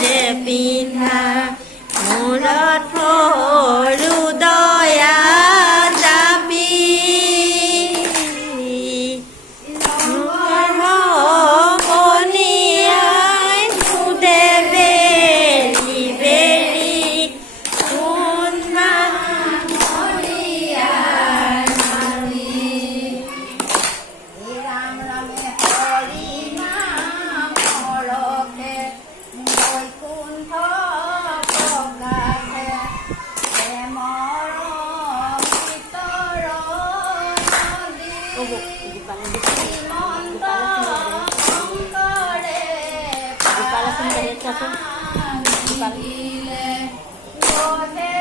যে পিন্ধা মূৰত সৰু দয়া জাপি মণিয়াই সুধে বেলি বেলি কোন ৰাম ৰামে হৰি নাম ৰখে বৈকুণ্ঠ প্ৰকাশে প্ৰেমৰ ভিতৰ নদী শ্ৰীমন্ত শংকৰে পানীলে গধে